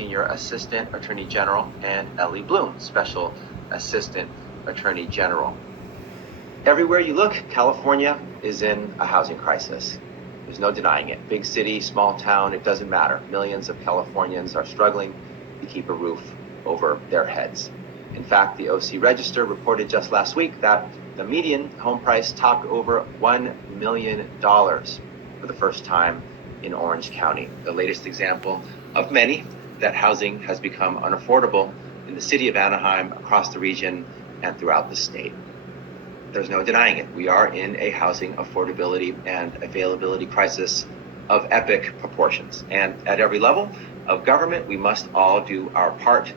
Senior Assistant Attorney General, and Ellie Bloom, Special Assistant Attorney General. Everywhere you look, California is in a housing crisis. There's no denying it. Big city, small town, it doesn't matter. Millions of Californians are struggling to keep a roof over their heads. In fact, the OC Register reported just last week that the median home price topped over $1 million for the first time in Orange County. The latest example of many that housing has become unaffordable in the city of Anaheim, across the region, and throughout the state. There's no denying it. We are in a housing affordability and availability crisis of epic proportions. And at every level of government, we must all do our part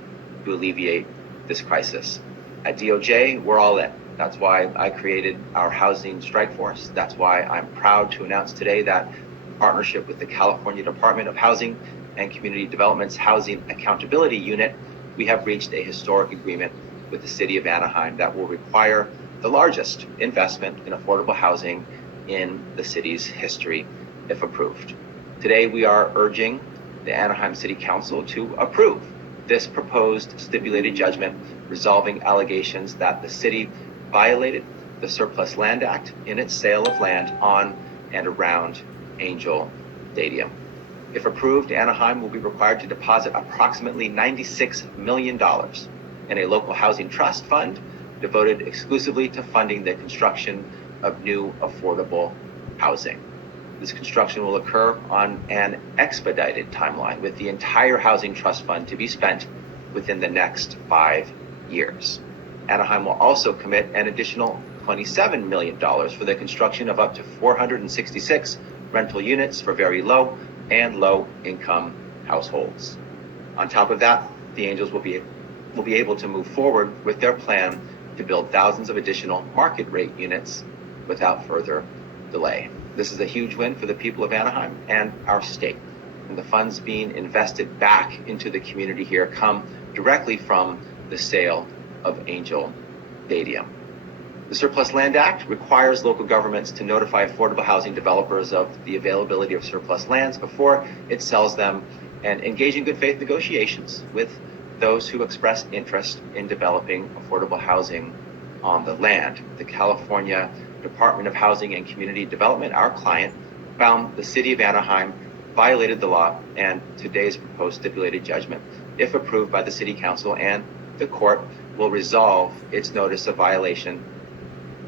to alleviate this crisis. At DOJ, we're all in. That's why I created our housing strike force. That's why I'm proud to announce today that in partnership with the California Department of Housing and Community Development's Housing Accountability Unit, we have reached a historic agreement with the city of Anaheim that will require the largest investment in affordable housing in the city's history, if approved. Today, we are urging the Anaheim City Council to approve this proposed stipulated judgment resolving allegations that the city violated the Surplus Land Act in its sale of land on and around Angel Stadium. If approved, Anaheim will be required to deposit approximately $96 million in a local housing trust fund devoted exclusively to funding the construction of new affordable housing. This construction will occur on an expedited timeline, with the entire housing trust fund to be spent within the next 5 years. Anaheim will also commit an additional $27 million for the construction of up to 466 rental units for very low and low income households. On top of that, the Angels will be able to move forward with their plan to build thousands of additional market rate units without further delay. This is a huge win for the people of Anaheim and our state. And the funds being invested back into the community here come directly from the sale of Angel Stadium. The Surplus Land Act requires local governments to notify affordable housing developers of the availability of surplus lands before it sells them and engage in good faith negotiations with those who express interest in developing affordable housing on the land. The California Department of Housing and Community Development, our client, found the city of Anaheim violated the law, and today's proposed stipulated judgment, if approved by the city council and the court, will resolve its notice of violation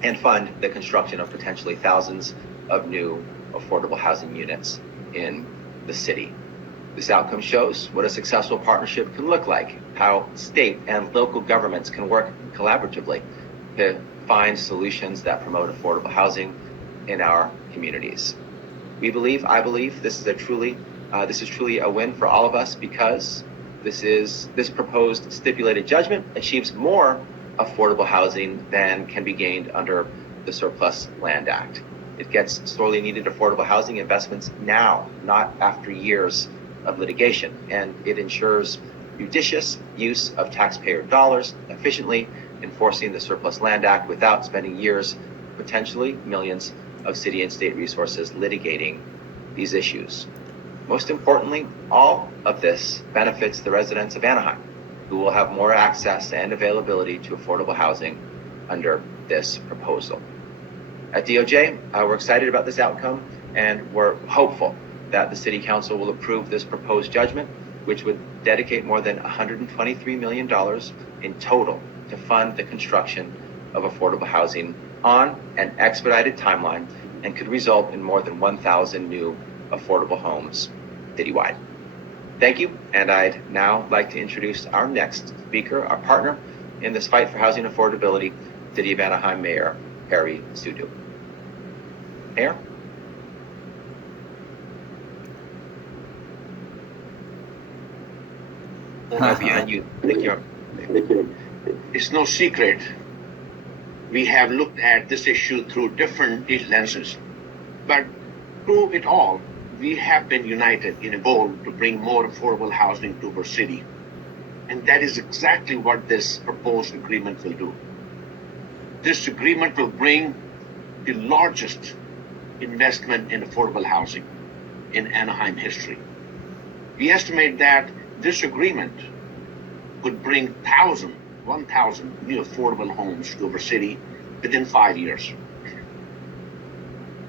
and fund the construction of potentially thousands of new affordable housing units in the city. This outcome shows what a successful partnership can look like, how state and local governments can work collaboratively to find solutions that promote affordable housing in our communities. I believe this is truly a win for all of us, because this proposed stipulated judgment achieves more affordable housing than can be gained under the Surplus Land Act. It gets sorely needed affordable housing investments now, not after years of litigation, and it ensures judicious use of taxpayer dollars, efficiently enforcing the Surplus Land Act without spending years, potentially millions of city and state resources litigating these issues. Most importantly, all of this benefits the residents of Anaheim, who will have more access and availability to affordable housing under this proposal. At DOJ, we're excited about this outcome, and we're hopeful that the City Council will approve this proposed judgment, which would dedicate more than $123 million in total to fund the construction of affordable housing on an expedited timeline, and could result in more than 1,000 new affordable homes citywide. Thank you, and I'd now like to introduce our next speaker, our partner in this fight for housing affordability, City of Anaheim Mayor Arte Sidhu. Mayor? Behind you. Thank you. It's no secret we have looked at this issue through different lenses, but through it all, we have been united in a goal to bring more affordable housing to our city. And that is exactly what this proposed agreement will do. This agreement will bring the largest investment in affordable housing in Anaheim history. We estimate that This agreement would bring 1,000 new affordable homes to our city within 5 years.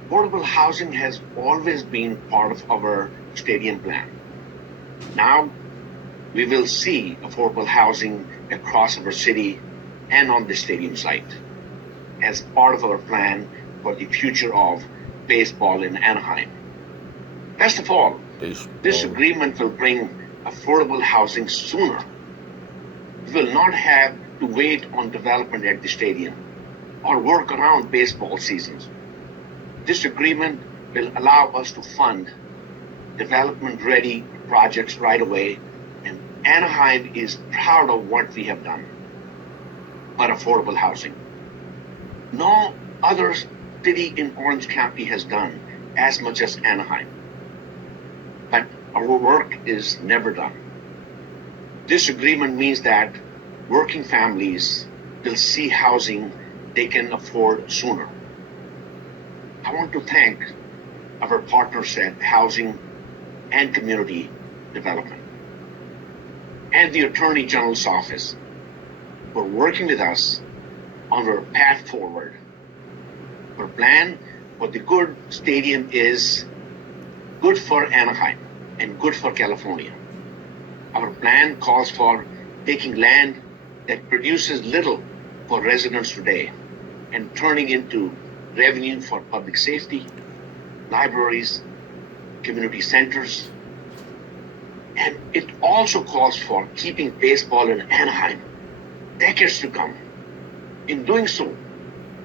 Affordable housing has always been part of our stadium plan. Now, we will see affordable housing across our city and on the stadium site as part of our plan for the future of baseball in Anaheim. Best of all, this agreement will bring affordable housing sooner. We will not have to wait on development at the stadium or work around baseball seasons. This agreement will allow us to fund development-ready projects right away, and Anaheim is proud of what we have done for affordable housing. No other city in Orange County has done as much as Anaheim, but our work is never done. This agreement means that working families will see housing they can afford sooner. I want to thank our partners at Housing and Community Development and the Attorney General's office for working with us on our path forward. Our plan for the good stadium is good for Anaheim and good for California. Our plan calls for taking land that produces little for residents today and turning into revenue for public safety, libraries, community centers. And it also calls for keeping baseball in Anaheim decades to come. In doing so,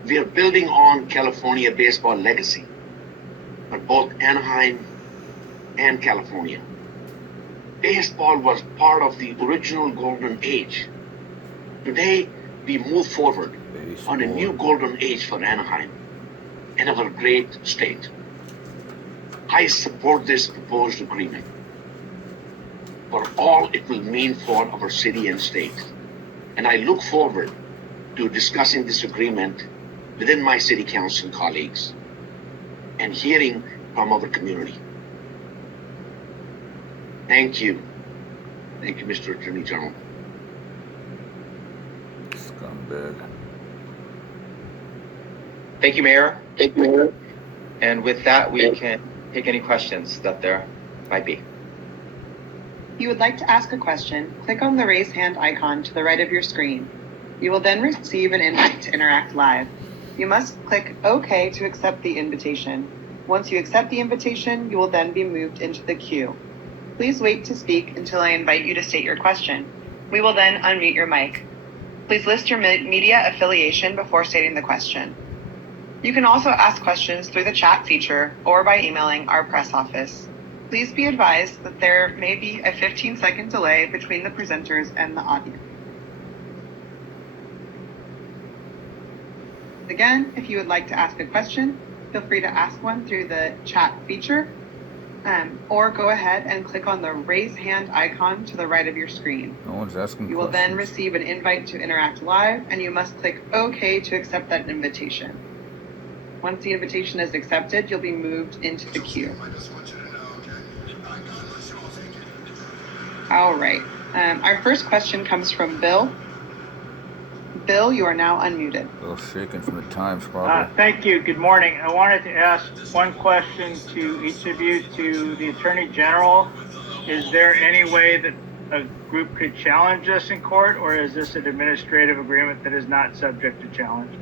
we are building on California baseball legacy for both Anaheim and California. Baseball was part of the original golden age. Today, we move forward on a new golden age for Anaheim and our great state. I support this proposed agreement for all it will mean for our city and state. And I look forward to discussing this agreement within my city council colleagues and hearing from our community. Thank you. Thank you, Mr. Attorney General. Scumbag. Thank you, Mayor. Thank you, Mayor. And with that, we can take any questions that there might be. If you would like to ask a question, click on the raise hand icon to the right of your screen. You will then receive an invite to interact live. You must click OK to accept the invitation. Once you accept the invitation, you will then be moved into the queue. Please wait to speak until I invite you to state your question. We will then unmute your mic. Please list your media affiliation before stating the question. You can also ask questions through the chat feature or by emailing our press office. Please be advised that there may be a 15-second delay between the presenters and the audience. Again, if you would like to ask a question, feel free to ask one through the chat feature, or go ahead and click on the raise hand icon to the right of your screen. No one's asking You will questions. then receive an invite to interact live, and you must click OK to accept that invitation. Once the invitation is accepted, you'll be moved into the queue. All right. Our first question comes from Bill. Bill, you are now unmuted. A little shaken from the Times, probably. Thank you. Good morning. I wanted to ask one question to each of you, to the Attorney General. Is there any way that a group could challenge this in court, or is this an administrative agreement that is not subject to challenge?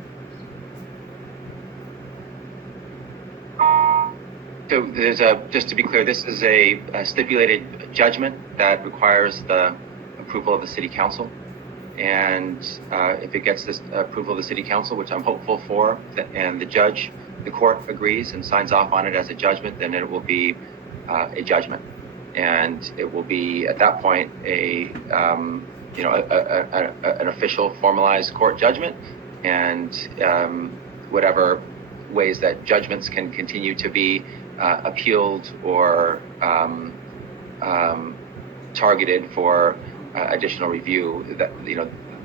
So there's just to be clear, this is a stipulated judgment that requires the approval of the City Council. And if it gets this approval of the City Council, which I'm hopeful for, and the court agrees and signs off on it as a judgment, then it will be a judgment. And it will be, at that point, an official formalized court judgment. And whatever ways that judgments can continue to be appealed or targeted for additional review,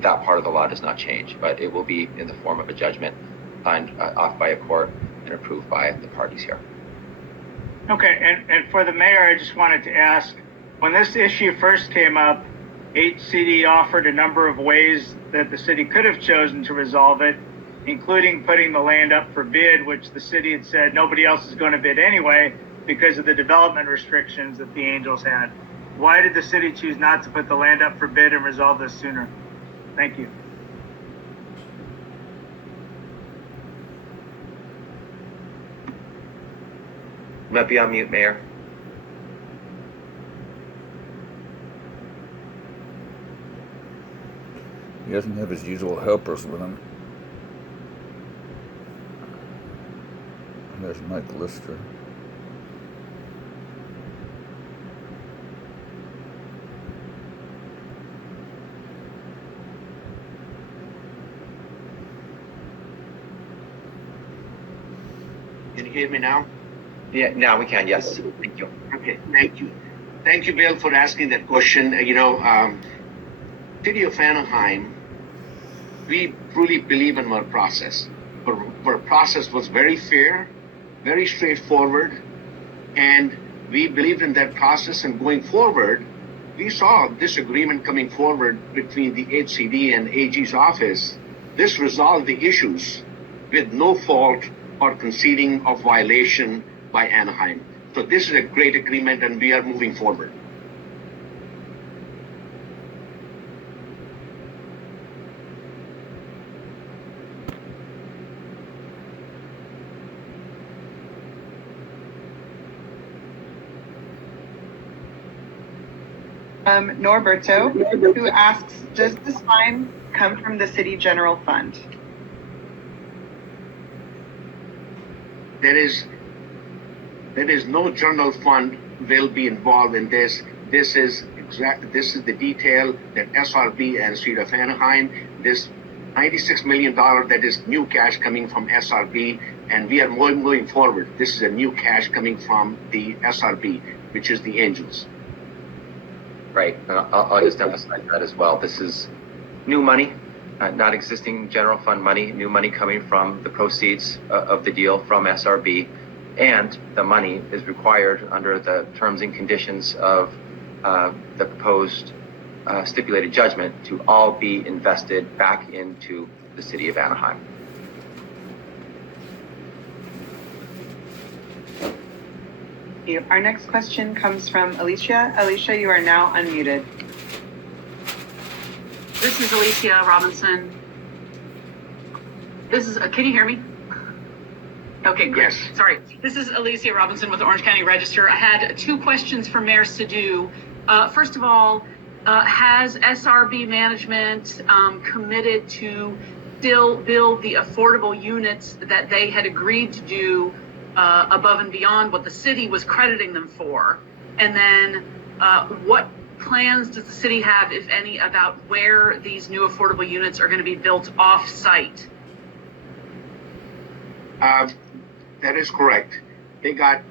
that part of the law does not change, but it will be in the form of a judgment signed off by a court and approved by the parties here. Okay, and for the mayor, I just wanted to ask, when this issue first came up, HCD offered a number of ways that the city could have chosen to resolve it, including putting the land up for bid, which the city had said nobody else is going to bid anyway because of the development restrictions that the Angels had. Why did the city choose not to put the land up for bid and resolve this sooner? Thank you. You might be on mute, Mayor. He doesn't have his usual helpers with him. There's Mike Lister. Can you hear me now? Yeah, now we can, yes. Thank you. Okay, thank you. Thank you, Bill, for asking that question. City of Anaheim, we truly believe in our process. Our process was very fair, very straightforward, and we believed in that process. And going forward, we saw this agreement coming forward between the HCD and AG's office. This resolved the issues with no fault or conceding of violation by Anaheim. So this is a great agreement, and we are moving forward. Norberto, who asks, does this fine come from the city general fund? There is no general fund will be involved in this. This is the detail that SRB and City of Anaheim, this $96 million, that is new cash coming from SRB, and we are moving forward. This is a new cash coming from the SRB, which is the Angels. Right. I'll just emphasize that as well. This is new money, not existing general fund money, new money coming from the proceeds of the deal from SRB. And the money is required under the terms and conditions of the proposed stipulated judgment to all be invested back into the city of Anaheim. Our next question comes from Alicia. Alicia, you are now unmuted. This is Alicia Robinson. Can you hear me? Okay, great. Yes. Sorry. This is Alicia Robinson with the Orange County Register. I had two questions for Mayor Sidhu. First of all, has SRB management committed to still build the affordable units that they had agreed to do above and beyond what the city was crediting them for? And then what plans does the city have, if any, about where these new affordable units are going to be built off-site? That is correct. They got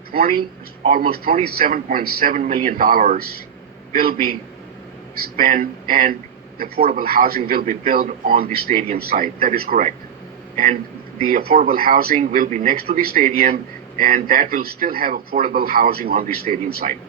almost $27.7 million will be spent, and the affordable housing will be built on the stadium site. That is correct. And the affordable housing will be next to the stadium, and that will still have affordable housing on the stadium site.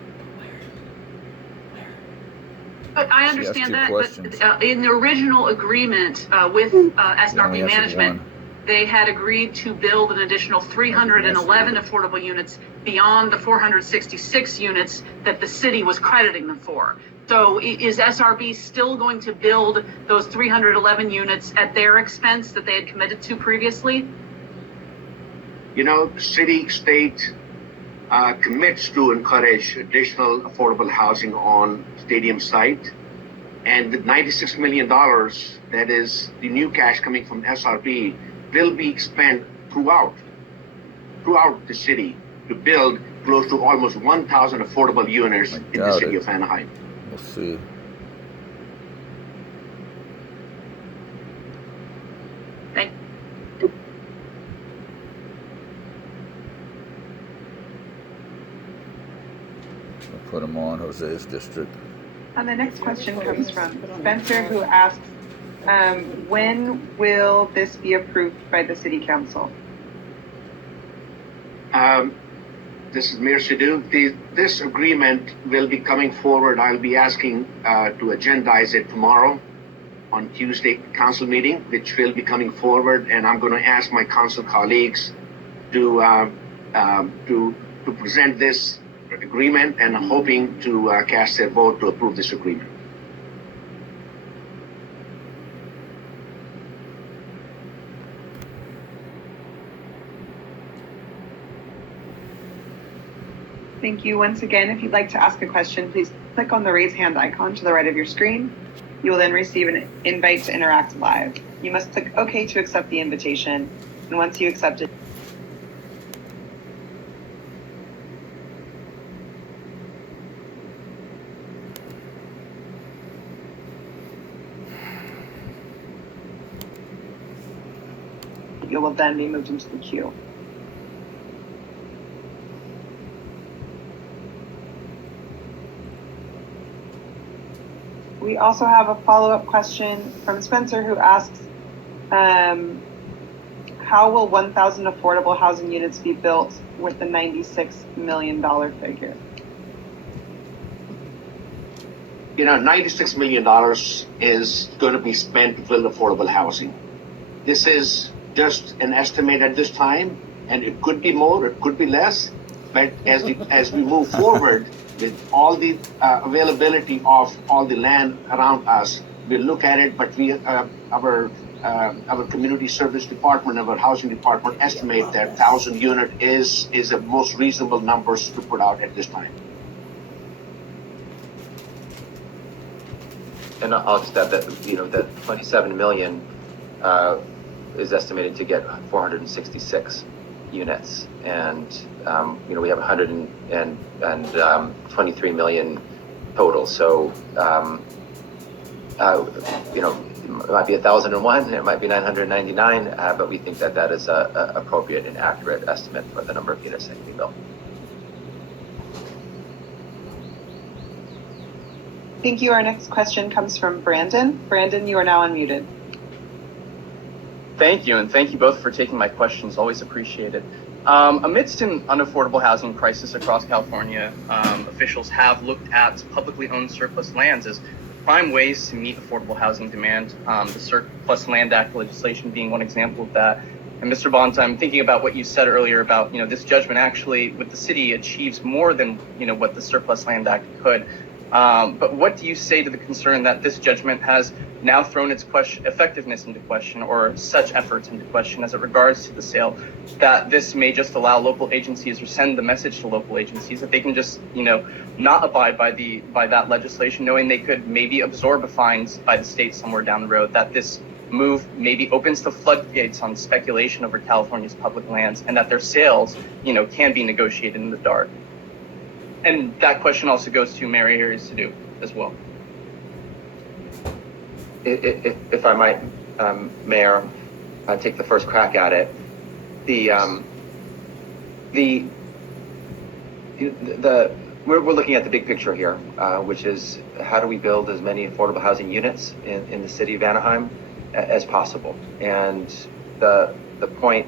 But I understand that, but in the original agreement with SRB management, they had agreed to build an additional 311 affordable units beyond the 466 units that the city was crediting them for. So is SRB still going to build those 311 units at their expense that they had committed to previously? City, state commits to encourage additional affordable housing on stadium site. And the $96 million, that is the new cash coming from SRB, will be spent throughout the city to build close to almost 1,000 affordable units in the city of Anaheim. We'll see. Thank you. I'll put him on Jose's district. And the next question comes from Spencer, who asks, when will this be approved by the city council? This is Mayor Sidhu. This agreement will be coming forward. I'll be asking to agendize it tomorrow on Tuesday council meeting, which will be coming forward, and I'm going to ask my council colleagues to present this agreement, and I'm hoping to cast their vote to approve this agreement. Thank you. Once again, if you'd like to ask a question, please click on the raise hand icon to the right of your screen. You will then receive an invite to interact live. You must click OK to accept the invitation, and once you accept it, you will then be moved into the queue. We also have a follow-up question from Spencer, who asks, how will 1,000 affordable housing units be built with the $96 million figure? You know, $96 million is going to be spent to build affordable housing. This is just an estimate at this time, and it could be more, it could be less. But as we move forward with all the availability of all the land around us, we'll look at it. But our community service department, our housing department, estimate that 1,000 unit is the most reasonable numbers to put out at this time. And I'll just add that, that 27 million is estimated to get 466 units, and we have 123 million total. So it might be 1,001, it might be 999, but we think that is a appropriate and accurate estimate for the number of units that can be built. Thank you. Our next question comes from Brandon. Brandon, you are now unmuted. Thank you, and thank you both for taking my questions. Always appreciated. Amidst an unaffordable housing crisis across California, officials have looked at publicly owned surplus lands as prime ways to meet affordable housing demand. The Surplus Land Act legislation being one example of that. And Mr. Bonta, I'm thinking about what you said earlier about, this judgment actually with the city achieves more than, what the Surplus Land Act could. But what do you say to the concern that this judgment has now thrown its effectiveness into question, or such efforts into question as it regards to the sale, that this may just allow local agencies, or send the message to local agencies that they can just, not abide by that legislation, knowing they could maybe absorb fines by the state somewhere down the road, that this move maybe opens the floodgates on speculation over California's public lands, and that their sales, can be negotiated in the dark. And that question also goes to Mayor Sidhu as well. If I might, Mayor, take the first crack at it. We're looking at the big picture here, which is how do we build as many affordable housing units in the city of Anaheim as possible. And the point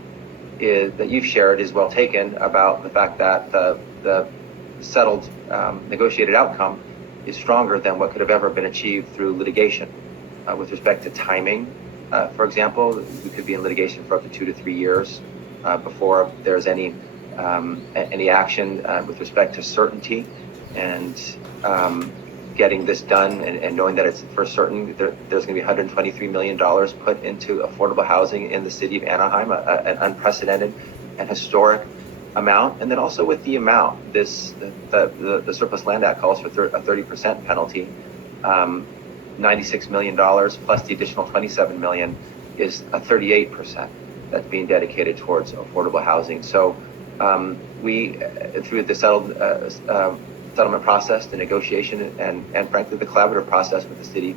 that you've shared is well taken about the fact that the settled negotiated outcome is stronger than what could have ever been achieved through litigation. With respect to timing, for example, we could be in litigation for up to 2 to 3 years before there's any action with respect to certainty and getting this done, and knowing that it's for certain there's going to be $123 million put into affordable housing in the city of Anaheim, an unprecedented and historic amount. And then also with the amount, the Surplus Land Act calls for a 30% penalty. $96 million plus the additional $27 million is a 38% that's being dedicated towards affordable housing. So we, through the settlement process, the negotiation, and frankly the collaborative process with the city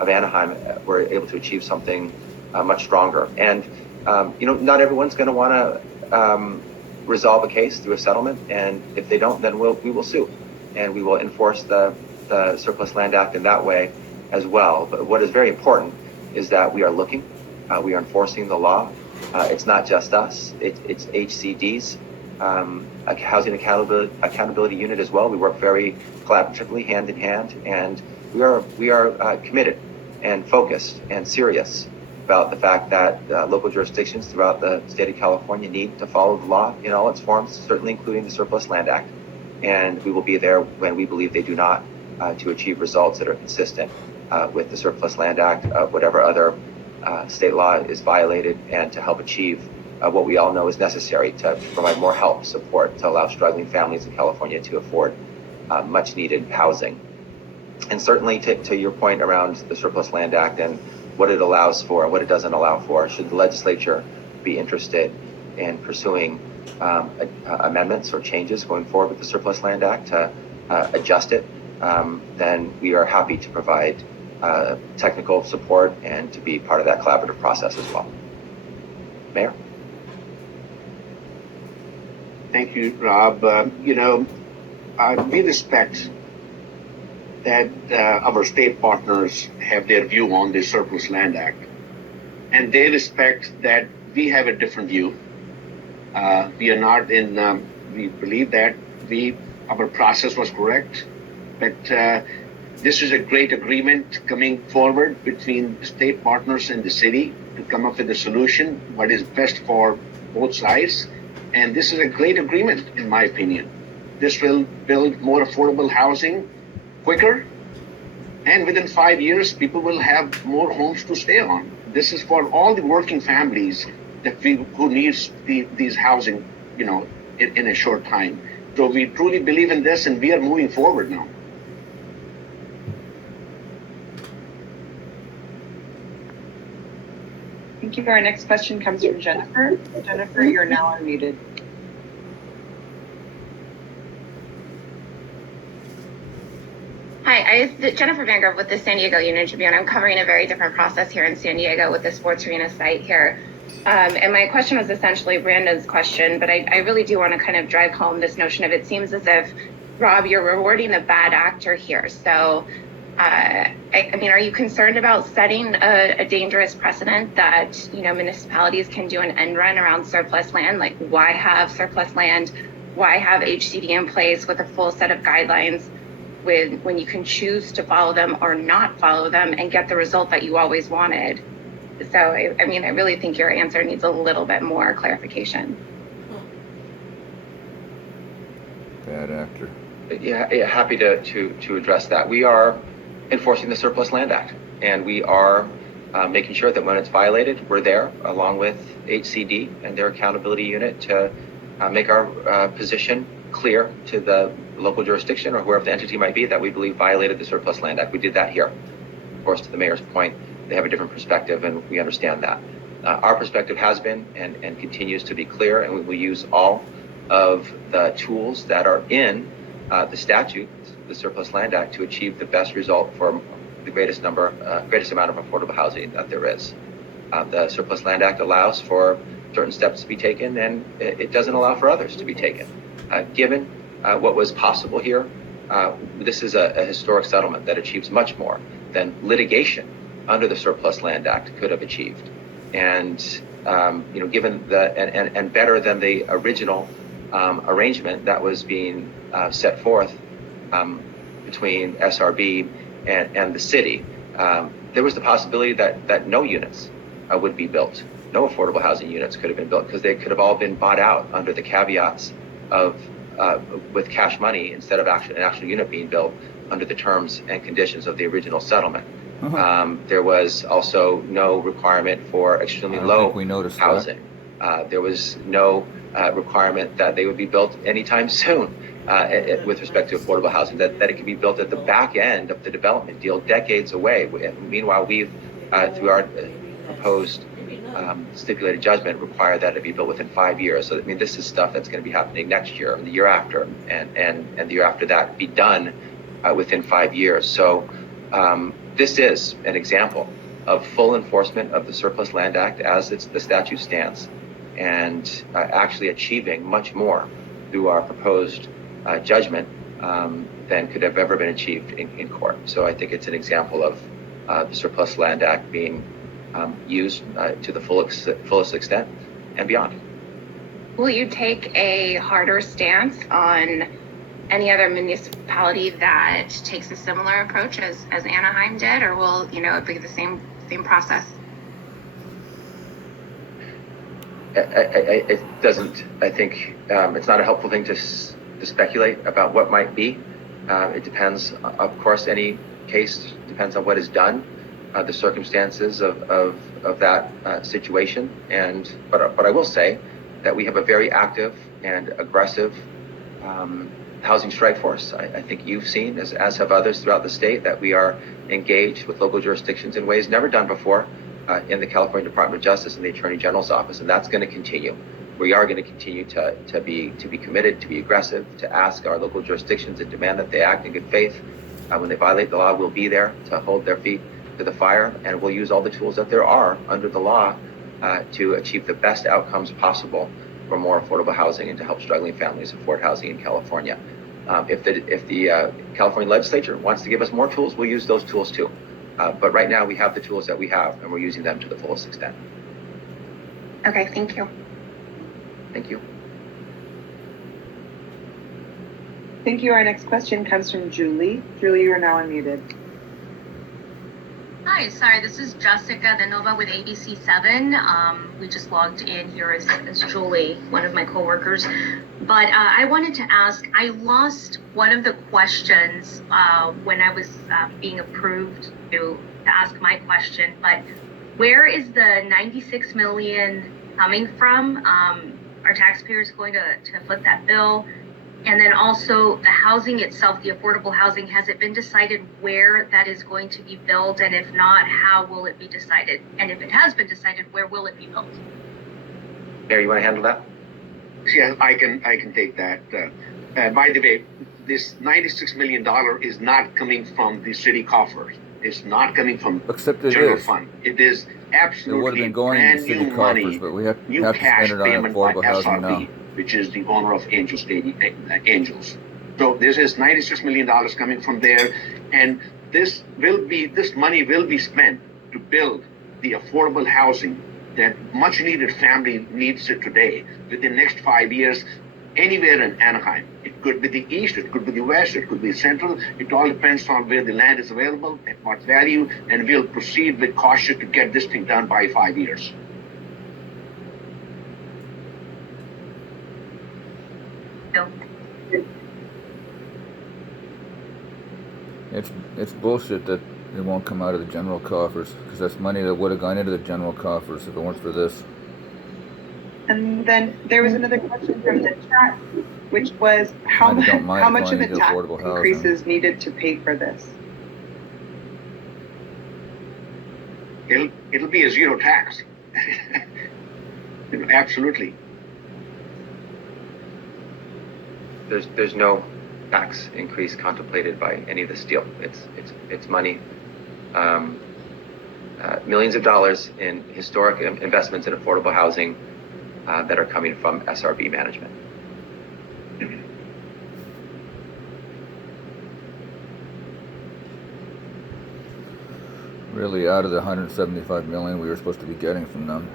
of Anaheim, we're able to achieve something much stronger. And not everyone's going to want to resolve a case through a settlement, and if they don't, then we will sue, and we will enforce the Surplus Land Act in that way as well. But what is very important is that we are looking, we are enforcing the law. It's not just us, it's HCDs housing accountability unit as well. We work very collaboratively, hand in hand, and we are committed and focused and serious about the fact that local jurisdictions throughout the state of California need to follow the law in all its forms, certainly including the Surplus Land Act. And we will be there when we believe they do not, to achieve results that are consistent with the Surplus Land Act, whatever other state law is violated, and to help achieve what we all know is necessary to provide more help, support, to allow struggling families in California to afford much needed housing. And certainly to your point around the Surplus Land Act and what it allows for and what it doesn't allow for, should the legislature be interested in pursuing amendments or changes going forward with the Surplus Land Act to adjust it, then we are happy to provide technical support and to be part of that collaborative process as well. Mayor? Thank you, Rob. We respect that our state partners have their view on the Surplus Land Act, and they respect that we have a different view. We are not in. We believe that our process was correct, but this is a great agreement coming forward between state partners and the city to come up with a solution what is best for both sides. And this is a great agreement, in my opinion. This will build more affordable housing quicker, and within 5 years, people will have more homes to stay on. This is for all the working families who needs these housing, in a short time. So we truly believe in this, and we are moving forward now. Thank you. Our next question comes from Jennifer. Jennifer, you're now unmuted. Hi, Jennifer Van Grove with the San Diego Union Tribune. I'm covering a very different process here in San Diego with the sports arena site here. And my question was essentially Brandon's question, but I really do want to kind of drive home this notion of, it seems as if, Rob, you're rewarding a bad actor here. So, I mean, are you concerned about setting a dangerous precedent that, municipalities can do an end run around surplus land? Like, why have surplus land? Why have HCD in place with a full set of guidelines when you can choose to follow them or not follow them and get the result that you always wanted? So, I mean, I really think your answer needs a little bit more clarification. Bad actor. Yeah, happy to address that. We are enforcing the Surplus Land Act, and we are making sure that when it's violated, we're there along with HCD and their accountability unit to make our position clear to the local jurisdiction or whoever the entity might be that we believe violated the Surplus Land Act. We did that here. Of course, to the mayor's point, they have a different perspective, and we understand that. Our perspective has been and continues to be clear, and we will use all of the tools that are in the statute, the Surplus Land Act, to achieve the best result for the greatest amount of affordable housing that there is. The Surplus Land Act allows for certain steps to be taken, and it doesn't allow for others to be taken. Given what was possible here, this is a historic settlement that achieves much more than litigation under the Surplus Land Act could have achieved. And given and better than the original arrangement that was being set forth between SRB and the city, there was the possibility that no units would be built. No affordable housing units could have been built because they could have all been bought out under the caveats of with cash money instead of an actual unit being built under the terms and conditions of the original settlement. There was also no requirement for extremely low housing. There was no requirement that they would be built anytime soon with respect to affordable housing, that it could be built at the back end of the development deal decades away. Meanwhile, we've, through our proposed stipulated judgment, require that it be built within 5 years. So, I mean, this is stuff that's going to be happening next year and the year after, and the year after that be done within 5 years. So this is an example of full enforcement of the Surplus Land Act as the statute stands, and actually achieving much more through our proposed judgment than could have ever been achieved in court. So I think it's an example of the Surplus Land Act being used to the fullest extent and beyond. will you take a harder stance on any other municipality that takes a similar approach as Anaheim did, or will it be the same process? It doesn't. I think it's not a helpful thing to speculate about what might be. It depends. Of course, any case depends on what is done, the circumstances of that situation. But I will say that we have a very active and aggressive housing strike force. I think you've seen, as have others throughout the state, that we are engaged with local jurisdictions in ways never done before in the California Department of Justice and the Attorney General's office, and that's going to continue. We are going to continue to be committed, to be aggressive, to ask our local jurisdictions and demand that they act in good faith. When they violate the law, we'll be there to hold their feet to the fire, and we'll use all the tools that there are under the law to achieve the best outcomes possible for more affordable housing and to help struggling families afford housing in California. If the California legislature wants to give us more tools, we'll use those tools too. But right now we have the tools that we have, and we're using them to the fullest extent. Okay, thank you. Thank you. Thank you. Our next question comes from Julie. Julie, you are now unmuted. Hi, sorry, this is Jessica Denova with ABC7. We just logged in here as Julie, one of my coworkers. But I wanted to ask, I lost one of the questions when I was being approved to ask my question, but where is the 96 million coming from? Are taxpayers going to foot that bill? And then also the housing itself, the affordable housing, has it been decided where that is going to be built? And if not, how will it be decided? And if it has been decided, where will it be built? Mayor, you want to handle that? Yeah, I can take that. By the way, this $96 million is not coming from the city coffers. It's not coming from general fund. It is absolutely it would have been going brand into city new coffers, money, but we have new to cash spend it on payment by affordable housing SRB, now. which is the owner of Angels. So this is $96 million coming from there, and this money will be spent to build the affordable housing that much needed family needs it today. Within the next 5 years, anywhere in Anaheim. It could be the east, it could be the west, it could be central. It all depends on where the land is available, at what value, and we'll proceed with caution to get this thing done by 5 years. No. It's bullshit that it won't come out of the general coffers, because that's money that would have gone into the general coffers if it weren't for this. And then there was another question from the chat, which was how much of the tax increases needed to pay for this? It'll be a zero tax. Absolutely. There's no tax increase contemplated by any of this deal. It's money, millions of dollars in historic investments in affordable housing that are coming from SRB management. Really, out of the $175 million we were supposed to be getting from them.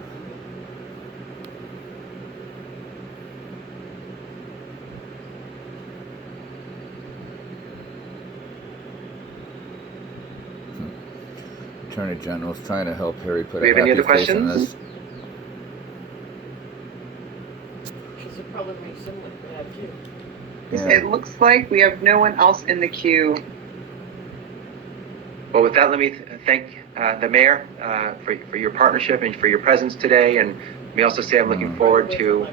Attorney General's trying to help Harry put a happy face on this. Yeah. It looks like we have no one else in the queue. Well, with that, let me thank the mayor for your partnership and for your presence today. And let me also say I'm looking forward to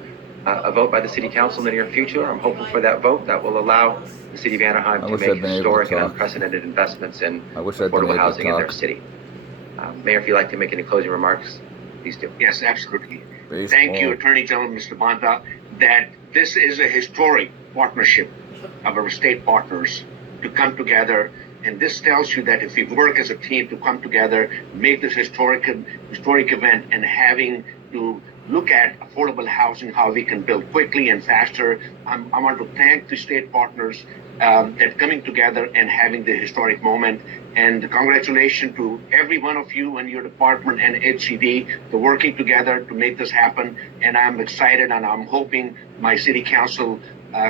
a vote by the City Council in the near future. I'm hopeful for that vote that will allow the City of Anaheim to make historic and unprecedented investments in affordable housing in their city. Mayor, if you'd like to make any closing remarks, please do. Yes, absolutely. Thank you, Attorney General Mr. Bonta, that this is a historic partnership of our state partners to come together. And this tells you that if we work as a team to come together, make this historic event, and having to look at affordable housing, how we can build quickly and faster. I want to thank the state partners that coming together and having the historic moment. And congratulations to every one of you and your department and HCD for working together to make this happen. And I'm excited, and I'm hoping my city council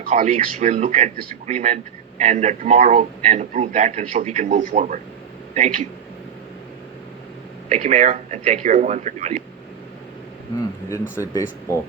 colleagues will look at this agreement and tomorrow and approve that, and so we can move forward. Thank you. Thank you, Mayor, and thank you everyone for joining. He didn't say baseball.